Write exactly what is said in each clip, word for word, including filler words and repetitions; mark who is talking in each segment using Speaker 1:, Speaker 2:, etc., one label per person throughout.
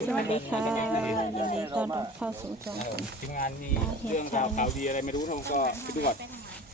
Speaker 1: สวัสดีค่ะยินดีต้อนรับเข้าสู่ช่องของ
Speaker 2: ทีมงานมีเรื่องราวข่าวดีอะไรไม่รู้เราก็ไปดูก่อน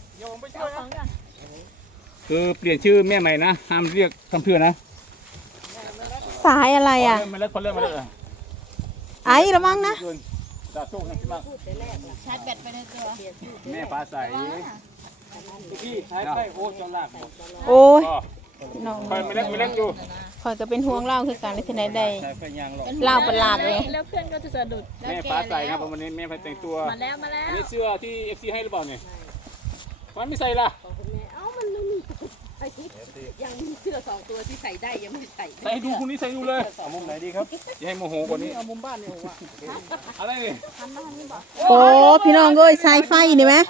Speaker 2: คือเปลี่ยนชื่อแม่ใหม่นะห้ามเรียกทำเพื่อนะ
Speaker 1: สายอะไรอ่ะ
Speaker 2: มาเลิกคนเลิกมาเลย
Speaker 1: ไอ้ระวังนะ
Speaker 2: ดาบโชคนะที่มา
Speaker 3: ชาร์จแบตไปในตัว
Speaker 2: แม่ฟ้าใสพี่ใช้ไปโอ้จนหลัก
Speaker 1: โอ้ย
Speaker 2: ก็
Speaker 1: น้อง
Speaker 2: คอยมาเล็กมาเล็กอยู่
Speaker 1: คอยก็เป็นห่วงเล่าคือการที่ไหนได้เล่าประหลาดเลย
Speaker 3: แล้วเพื่อนก็จะสะดุด
Speaker 2: แม่ฟ้าใสครับวันนี้แม่ไปแต่งตัว
Speaker 3: มาแล้วมาแล้
Speaker 2: อัน
Speaker 3: ว
Speaker 2: นี้เสื้อที่เอฟซีให้หรือเปล่าเนี่ยมันไม่ใส่ละ
Speaker 4: เอ้ามันไม่มีไอ้ที่ยังมีเสื้อสองตัวที่ใส่ได้ยังไม่ได้ใส่
Speaker 2: ใส่ดูคุณนี่ใส่ดูเลย
Speaker 5: เอามุมไหนดีครับ
Speaker 2: อย่าให้โมโหกว่านี้
Speaker 5: เอามุมบ้านเนี่ยผมว่า
Speaker 2: อะไรนี่
Speaker 1: โอ้พี่น้องเอ้ยสายไฟนี่ไหม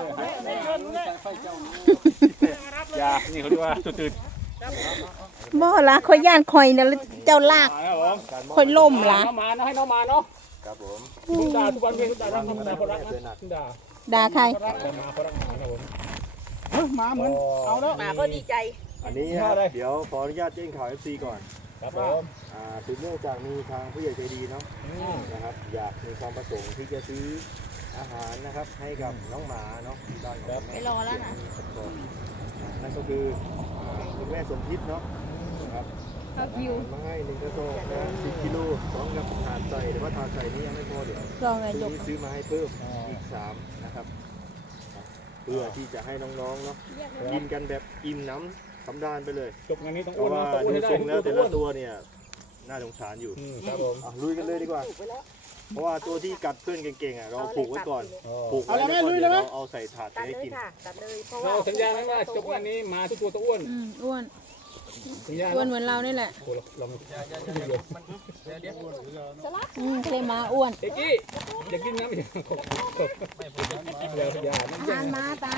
Speaker 2: อย่านี่เขาเรียกว่าจุดตื่น
Speaker 1: บ่ละคอยย่านคอยนะเจ้าลาก
Speaker 2: ครับผม
Speaker 1: คอยล่มละ
Speaker 2: น้องมานะให้น้องมาเนาะ
Speaker 5: ครับผม
Speaker 2: ทุกด่าทุกวันเพียงทุกด่ารักธรรมดาคนรักนะทุกด่า
Speaker 1: ด่าใคร
Speaker 2: รักแต่มาคนรักหมาครับผม
Speaker 5: มาเหมือนเอาแล้ว
Speaker 4: หมาก็ดีใจ
Speaker 5: อันนี้นะครับเดี๋ยวขออนุญาตแจ้งข่าว เอฟ ซี ก่อน
Speaker 2: ครับผม
Speaker 5: อ่าสืบเนื่องจากมีทางผู้ใหญ่ใจดีเนาะนะครับอยากมีความประสงค์ที่จะซื้ออาหารนะครับให้กับน้องหมาเนาะที่บ้านของ
Speaker 3: ไปรอแล้วนะ
Speaker 5: นั่นก็คือคุณแม่สมพิษเนาะนะครับ
Speaker 3: เขาคิว
Speaker 5: มาให้หนึ่งกระสอบนะสิบกิโลสองกับถ่านใส่หรือว่าถ่านใส่นี่ยังไม่พอเดี๋ยว
Speaker 1: รองนาย
Speaker 5: ซื้
Speaker 1: ก
Speaker 5: อซื้อมาให้เพิ่มอีกสามนะครับเพื่อที่จะให้น้องๆเนาะกินกันแบบอิ่มน้ำสำราญไปเลย
Speaker 2: จบงานนี้ต้อง
Speaker 5: เพ
Speaker 2: อ้วน
Speaker 5: ราะว่า
Speaker 2: ต้องอ้วน
Speaker 5: ดู
Speaker 2: ให้ได้
Speaker 5: ทรงแล้วแต่ละ
Speaker 2: ตั
Speaker 5: ตัว วเนี่ยน่าสงสารอยู่
Speaker 2: ครับผม
Speaker 5: อ่ะลุยกันเลยดีกว่า เพราะว่าตัวที่กัดเพื่อนเก่งๆอ่ะเราผูกไว้ก่อนผูกไว้แล้วก็เดี๋ยวเราเอาใส่ถาดไป
Speaker 4: ตัด
Speaker 5: ให้
Speaker 4: เลย
Speaker 5: กิน
Speaker 4: ค่ะตัดเลยเพราะ
Speaker 2: เรา
Speaker 4: ว่า
Speaker 2: สัญญาไหมว่าจบงานนี้มาทุกตัวต้องอ้วน
Speaker 1: อืมอ้วน
Speaker 2: สัญญา
Speaker 1: อ้วนเหมือนเรานี่แหละ
Speaker 2: โอ้เราไม่เยอะ
Speaker 1: อืมเคยมาอ้วน
Speaker 2: เอ็กกี้อยากกินน้ำอีกเดี๋ยวอย่า
Speaker 1: อาหารมาตา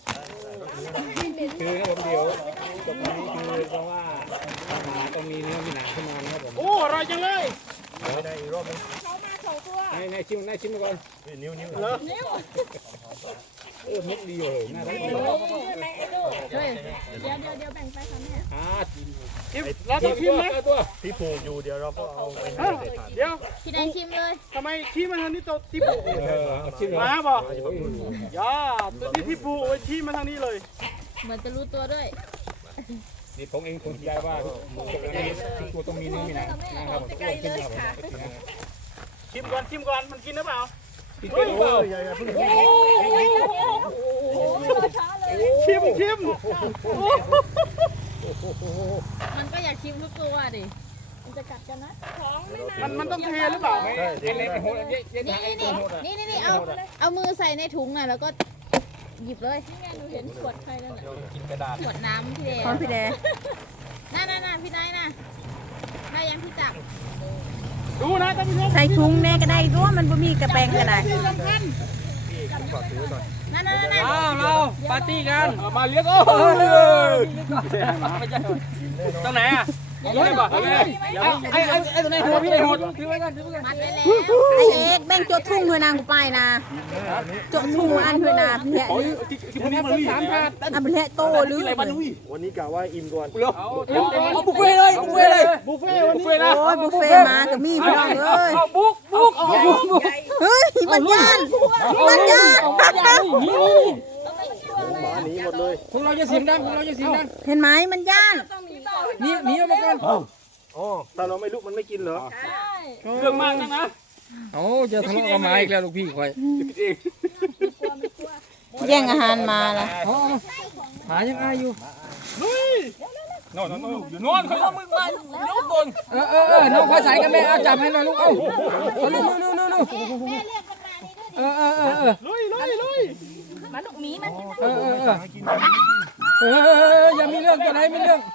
Speaker 2: คือนะผมเดี๋ยวจบงานนี้คือเพราะว่าหมาต้องมีเนื้อมีหนังขึ้นมานะครับผม
Speaker 5: โอ้อร่อยจังเลยได้อีกรอบนึง
Speaker 2: ในในชิมในชิมก่อน
Speaker 5: นิ้วนิ้ว
Speaker 2: เออเม็ดดีเลยน่ารักดี
Speaker 3: เฮ้ยเดี๋ยวเดี๋ยวเดี๋ยวแบ่งไปค่ะแม่
Speaker 2: อ่า
Speaker 5: แล้วต้องชิมไหม
Speaker 2: ตัว
Speaker 5: ที่ผูกอยู่เดี๋ยวเราก็เอาไปให้ใส่ถาด
Speaker 4: เดี๋ยว
Speaker 3: พี่นายชิมเลย
Speaker 4: ทำไมชี้มาทางนี้ตัวที่ผูก
Speaker 2: เออชิม
Speaker 4: หมาบอกย่าตัวนี้ที่ผูกไว้ชี้มาทางนี้เลย
Speaker 3: เหมือนจะรู้ตัวด้วย
Speaker 2: นี่ผมเองคนใจว่าจบงานนี้ทุกตัวต้องมีเนื้อมีหนังนะครับผมอ้วนขึ้นมาผม
Speaker 4: ชิมก่อนชิมก่อนมันกินหรือเปล่า
Speaker 2: กินเป็นหรือเปล่า
Speaker 5: อย่าอย่าเพิ่ง
Speaker 4: ชิมชิม
Speaker 3: มันก็อยากชิมทุกตัวดิมันจะกัดกันนะ
Speaker 4: มันมันต้องเทหรือเปล่า
Speaker 2: เย็นเลยโหดเย็นเย็น
Speaker 3: นี่นี่นี่นี่นี่เอาเอามือใส่ในถุงน่ะแล้วก็หยิบเลยนี่ไงหนูเห็นขวดใครนั่นแหละ
Speaker 2: กินกระดาษ
Speaker 3: ขวดน้ำพี่แด
Speaker 1: พร้อมพี่แดง
Speaker 3: น่าน่าน่าพี่นายน่ะได้ยังพี่จับ
Speaker 4: ดูนะท่านผู้ชม
Speaker 1: ใส่ถุงแน่ก็ได้ด้วยมันบ่มีกระแปงก็ได้
Speaker 4: ที่สำคัญ
Speaker 3: นั่นนั่นนั่น
Speaker 4: อ้าวเราปาร์ตี้กัน
Speaker 2: มาเลี้ยงโอ้ย
Speaker 4: ตรงไหนอ่ะ
Speaker 2: ยังไงบอกยังไง
Speaker 4: ไอ้ไอ้ไอ้ตัวไหนหัวพี่ไอ้หัวถือไว้กันถือไว้กัน
Speaker 3: มัดไปแล้ว
Speaker 1: ไอเอกแบ่งโจดทุ่งด้วยนางกูไปนะโจดทุ่งอันด้วยนะเพื่อน
Speaker 2: ที่พวกนี้มันลุย
Speaker 4: สามถาด
Speaker 1: อันเป็นแหละโตหรือ
Speaker 5: วันนี้กะว่าอิ่มก่อน
Speaker 2: เร็ว
Speaker 4: เอาบุฟเฟ่เลยบุฟเฟ่เลยบุฟเฟ่วันนี้นะ
Speaker 1: โอ้ยบุฟเฟ่มากับมีพี่น้องเอ้ย
Speaker 4: เอาบุกบุกเอาบุกบุก
Speaker 1: เฮ้ยมันย่านมันย่าน
Speaker 5: หมาหนีหมดเลย
Speaker 4: พวกเราจะเสียงดังพวกเราจะเสียงดัง
Speaker 1: เห็นไหมมันย่าน
Speaker 4: หนีหนีออกมาก่อน
Speaker 5: อ๋อถ้าเราไม่ลุกมันไม่กินเหรอ
Speaker 2: เรื่องมากนะนะ
Speaker 4: โอ้จะทะเลาะกับหมาอีกแล้วลูกพี่คอย
Speaker 2: เอง
Speaker 1: แย่งอาหารมาละ
Speaker 4: อ๋อหมายังอายอยู่
Speaker 2: นอนนอนอยู่นอนเขาเอามือมาเลี้ยวต้น
Speaker 4: เออเออเออน้องพลอยใสกับแม่เอาจับให้หน่อยลูกเอ้าเอาลูกลูกลูกลูกเออเออเออเออ
Speaker 5: ลุยลุยลุย
Speaker 4: เออเออเออเอออย่ามีเรื่องตัวไหนมีเรื่อง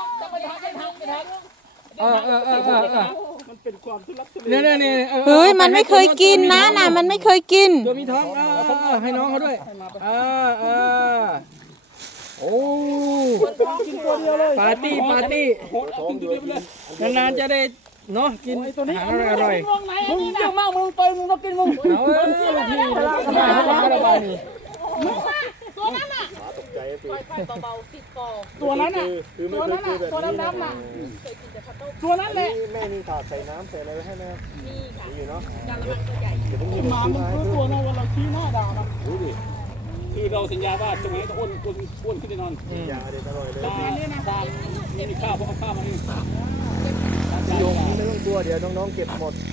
Speaker 4: เออเออเออเออเออเนี่ยเนี่ยเนี่ย
Speaker 1: เฮ้ยมันไม่เคยกินนะน่ะมันไม่เคยกิน
Speaker 4: ตัวมีท้องเออเออให้น้องเขาด้วยเออเออโอ้ปาร์ตี้ปาร์ตี้
Speaker 2: โหดเอาขึ้นตัวเดียวเลย
Speaker 4: นานๆจะได้เนาะกินอาหารอร่อย
Speaker 2: มึงเยอะมากมึงไปมึงต้องกินมึง
Speaker 4: เอาเออลูกพี่ทำไมเขาทำอะไรบ้างนี่
Speaker 5: ตกใจใจสิ
Speaker 3: ค่อยๆเบาๆติดคอ
Speaker 4: ตัวนั้นน่ะ
Speaker 5: คือไม่
Speaker 4: ตัว
Speaker 5: เค
Speaker 4: นั้
Speaker 5: ย
Speaker 4: น
Speaker 5: เจ
Speaker 4: น่ะ
Speaker 5: อแบบ
Speaker 4: ตัว
Speaker 5: นี้
Speaker 4: ดำๆน่ะ
Speaker 3: เคยกินแต่ข้าวต้ม
Speaker 4: ตัวนั้นแหละ
Speaker 5: นี่แม่นี่ขาดใส่น้ำใส่อะไรไว้ให้ไหมครับ
Speaker 3: มีค่ะ
Speaker 5: มีอยู่เนาะ
Speaker 3: จานละมันก็ใหญ่
Speaker 5: เดี๋ยวผมมี
Speaker 4: หมามันรู้ตัวนะว่าเราชี้หน้าด่ามัน
Speaker 2: ดูดิคือเราสัญญาว่าตรงนี้ต้องอ้วนอ้วนอ้วนขึ้นแน่นอน
Speaker 5: ยาเด็ดอร่อยเลย
Speaker 2: ตาตาไม่มีข้าวเพราะเอาข้าวมาให้
Speaker 5: พี่โยมไม่ต้องกลัวเดี๋ยวน้องๆเก็บหมด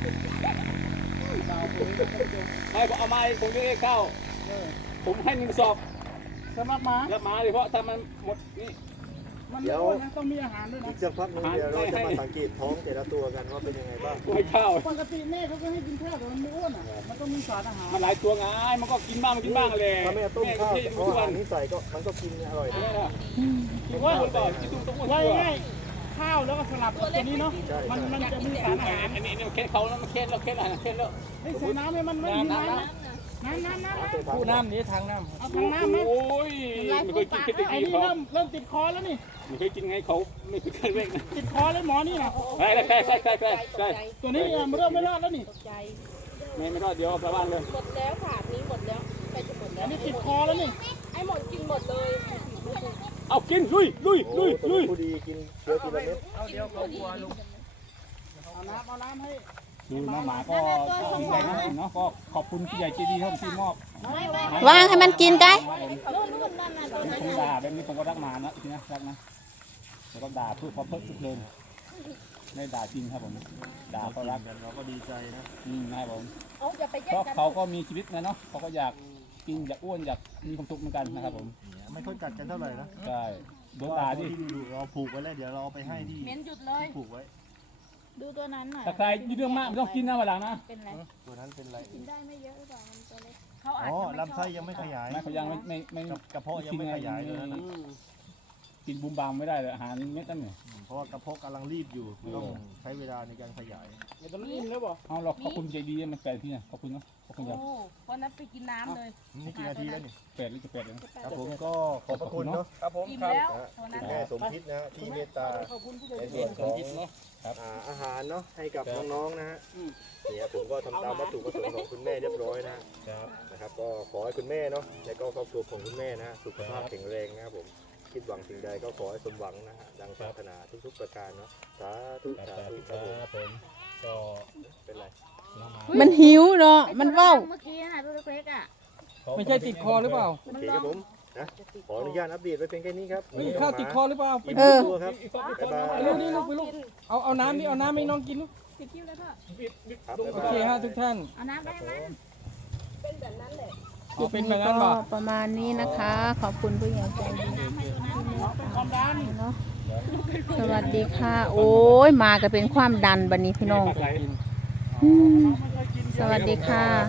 Speaker 2: ไม่ผมเอามาผมไม่ได้ข้าวผมให้หนึ่งสอบ
Speaker 4: สำหรับหมา
Speaker 2: แล้วมาเลยเพราะถ้ามันหมดนี่
Speaker 4: มันไม่อ้วนนะต้องมีอาหารด้วย
Speaker 5: อี
Speaker 4: นะ
Speaker 5: กสักพักหนึงเดี๋ยวเราจะมาสังเกตท้องแต่ละตัวกันว่าเป็นยังไงบ้าง
Speaker 2: กูให้ข้าว
Speaker 4: ปกติแม่เขาก็ให้กินข้าวแต่มันไม่อ้วนอ่ะมันต้องมีสารอาหาร
Speaker 2: มันหลายตัวไงมันก็กินบ้างมันกินบ้างเลย
Speaker 5: ถ้าแม่ต้มข้าว
Speaker 2: ไม่
Speaker 5: เพราะ
Speaker 2: ทุก
Speaker 5: อา
Speaker 2: วั
Speaker 5: หาน รนี้ใส่ก็มันก็กินอร่อยนะ
Speaker 2: คิดว่าคนก่อนคิดดูต้องอ้วน
Speaker 4: ว่า
Speaker 2: ตัว
Speaker 4: ง่ายๆข้าวแล้วก็สลับกับตัวนี้เนาะมันมันจะมีสารอาหาร
Speaker 2: อันนี้อันนี้มันเค้นเขาแล้วมันเค้นแล้วเค้นอะไรเค้นแล้ว
Speaker 4: ให้ใส่น้ำให้มันไม่มีน้ำนะน้ำน้ำน้ำน้ำ
Speaker 5: ผู้น้ำนี้ทางน้
Speaker 4: เอาทางน้ำไหม
Speaker 2: โอ้ยไม่เคยกินคิด
Speaker 4: ไอ้
Speaker 2: ดี
Speaker 4: นี่
Speaker 2: เขา
Speaker 4: เริ่มเริ่มติดคอแล้วนี่
Speaker 2: ไม่เคยกินไงเขาไม่เคยเร่งนะ
Speaker 4: ติดคอเลยหมอนี่นะ
Speaker 2: ใช่ใช่ใช่ใช่ใช่ใช่
Speaker 4: ตัวนี้เริ่มไม่รอดแล้วนี่
Speaker 3: ตกใจ
Speaker 2: ไม่ไม่รอดเดี๋ยวกลับบ้านเลย
Speaker 3: หมดแล้วค่ะนี้หมดแล้วใกล้จะหมดแล้
Speaker 4: อั
Speaker 3: วน
Speaker 4: นี้ติดคอแล้วนี่
Speaker 3: ไอ้หมดกินหมดเลย
Speaker 2: เอากินลุยลุย
Speaker 5: ำ
Speaker 2: ลุย
Speaker 5: ตัว
Speaker 2: ลุย
Speaker 5: ผู้ดีกินเชื้อทีละเม็ด
Speaker 4: เอาเดี๋ยวเขากลัวลุงเอาน้ำเอาน้ำให้
Speaker 2: คือน้องหมาก็ดีใจนะเนาะก็ขอบคุณผู้ใหญ่ใจดีที่ที่มอบ
Speaker 3: ไม่ไม่
Speaker 1: วางให้มันกินไก
Speaker 3: นู่นนู่นนั่นน่ะตัวนั้น
Speaker 2: ผมด่าแบบนี้ผมก็รักหมานะทีนะรักนะแล้วก็ด่าพูดเพราะเพิ่มทุกเพลินไม่ด่าจริงครับผมด่าก็รัก
Speaker 5: กันเราก็ดีใจนะ
Speaker 2: อืมนะครับผม
Speaker 3: เอาอย่าไปแย่
Speaker 2: เพ
Speaker 3: ง
Speaker 2: ราะ
Speaker 3: กัน
Speaker 2: เขาก็มีชีวิตนะเนาะเขาก็อยากกินอยากอ้วนอยากมีความสุขเหมือนกันนะครับผม
Speaker 5: ไม่ค่อยกัดกันเท่าไหร่นะ
Speaker 2: ใช่โดนด่าดิ
Speaker 5: ที่เราผูกไว้แล้วเดี๋ยวเราเอาไปให้ที่
Speaker 3: เหม็นหยุดเลย
Speaker 5: ผูกไว้
Speaker 3: ดูตัวนั้นหน่อย
Speaker 2: ถ้าใครยืดเรื่องมากไม่ต้องกินนะวันหลังนะ
Speaker 3: เป็นไร
Speaker 5: ตัวนั้นเป็นไร
Speaker 3: กินได้ไม่เยอะหรือเปล่ามันตัวเล็กเขาอาจ
Speaker 5: อ๋อ
Speaker 3: จะไม่ชอบ
Speaker 5: ลำไส้ยังไม่ขยาย
Speaker 2: ไม่เขายังไม่ไม่ไม่
Speaker 5: กระเพาะยังไม่ขยายเลยนะ
Speaker 2: กินบุมบามไม่ได้เลยอาหารเม็ดนั่นเนี่ย
Speaker 5: เพราะว่ากระเพาะกำลังรีบอยู่ต้องใช้เวลาในการขยาย
Speaker 4: ไม่ต้องอิ่มแล้วบอก
Speaker 2: เอาเราขอบคุณใจดีมันแปดที่เนี่ยขอบคุณเนาะขอบคุณครับ
Speaker 3: โอ้วันนั้นไปกินน้ำเลย
Speaker 5: นี่กี่นาทีแล้วนี่
Speaker 2: แปดหรือจะแปดเลย
Speaker 5: ครับผมก็ขอบพระคุณเนาะ
Speaker 2: ครับผม
Speaker 3: อิ่ม
Speaker 2: ครับ
Speaker 3: แล้ว
Speaker 5: นะ
Speaker 3: ตัวนั้น
Speaker 5: คุณแม่สมคิดนะที่เมตตา
Speaker 4: ขอบคุณผู้ใหญ่
Speaker 5: ใน
Speaker 4: ใจ
Speaker 5: ส่วนของ
Speaker 2: เนาะ
Speaker 5: อ่าอาหารเนาะให้กับน้องๆนะฮะเนี่ยผมก็ทำตามวัตถุประสงค์ของคุณแม่เรียบร้อยนะนะครับก็ขอให้คุณแม่เนาะและก็ครอบครัวของคุณแม่นะสุขภาพแข็งแรงนะครับผมคิดหวังสิ่งใดก็ขอให้สมหวังนะฮะดังปรารถนาทุกๆประการเนาะสาธุสาธุครับผม
Speaker 2: ผมก็
Speaker 5: เป็นไร
Speaker 1: มันหิวเนาะมันเว้า
Speaker 3: เมื่อกี้น่ะตัวเล็กๆอ่ะ
Speaker 4: ไม่ใช่ติดคอหรือเปล่า
Speaker 5: โอเคครับผมนะขออนุญาตอัปเดตไว้เพียงแค่นี้ครับ
Speaker 4: เฮ้ยข้าวติดคอหรือเปล่า
Speaker 5: อิ่ม
Speaker 1: เออ
Speaker 5: ตัวครับบ๊ายบาย
Speaker 4: ไปลูกนี่ลูกไปลูกเอาเอาน้ำนี่เอาน้ำให้น้องกินลูก
Speaker 3: ติดคิ้วแล้วพ่อ
Speaker 5: ครับ
Speaker 4: โอ
Speaker 5: บ๊าย
Speaker 4: เค
Speaker 5: บาย
Speaker 4: ฮะทุกท่าน
Speaker 3: เอาน้ำไปให้มันเป็นแบบนั้นแหละ
Speaker 4: เอาเป็นแบบ
Speaker 1: ก็
Speaker 4: นั้นบ่
Speaker 1: ประมาณนี้นะคะ ขอบคุณผู้ใหญ่ใจดี
Speaker 3: น้ำให้ตัวนั้น
Speaker 4: เป็นความดัน
Speaker 1: เนาะสวัสดีค่ะ โอ้ยมาก็เป็นความดันบันนี้พี่น้อง
Speaker 2: ไหล
Speaker 1: อืมสวัสดีค่ะ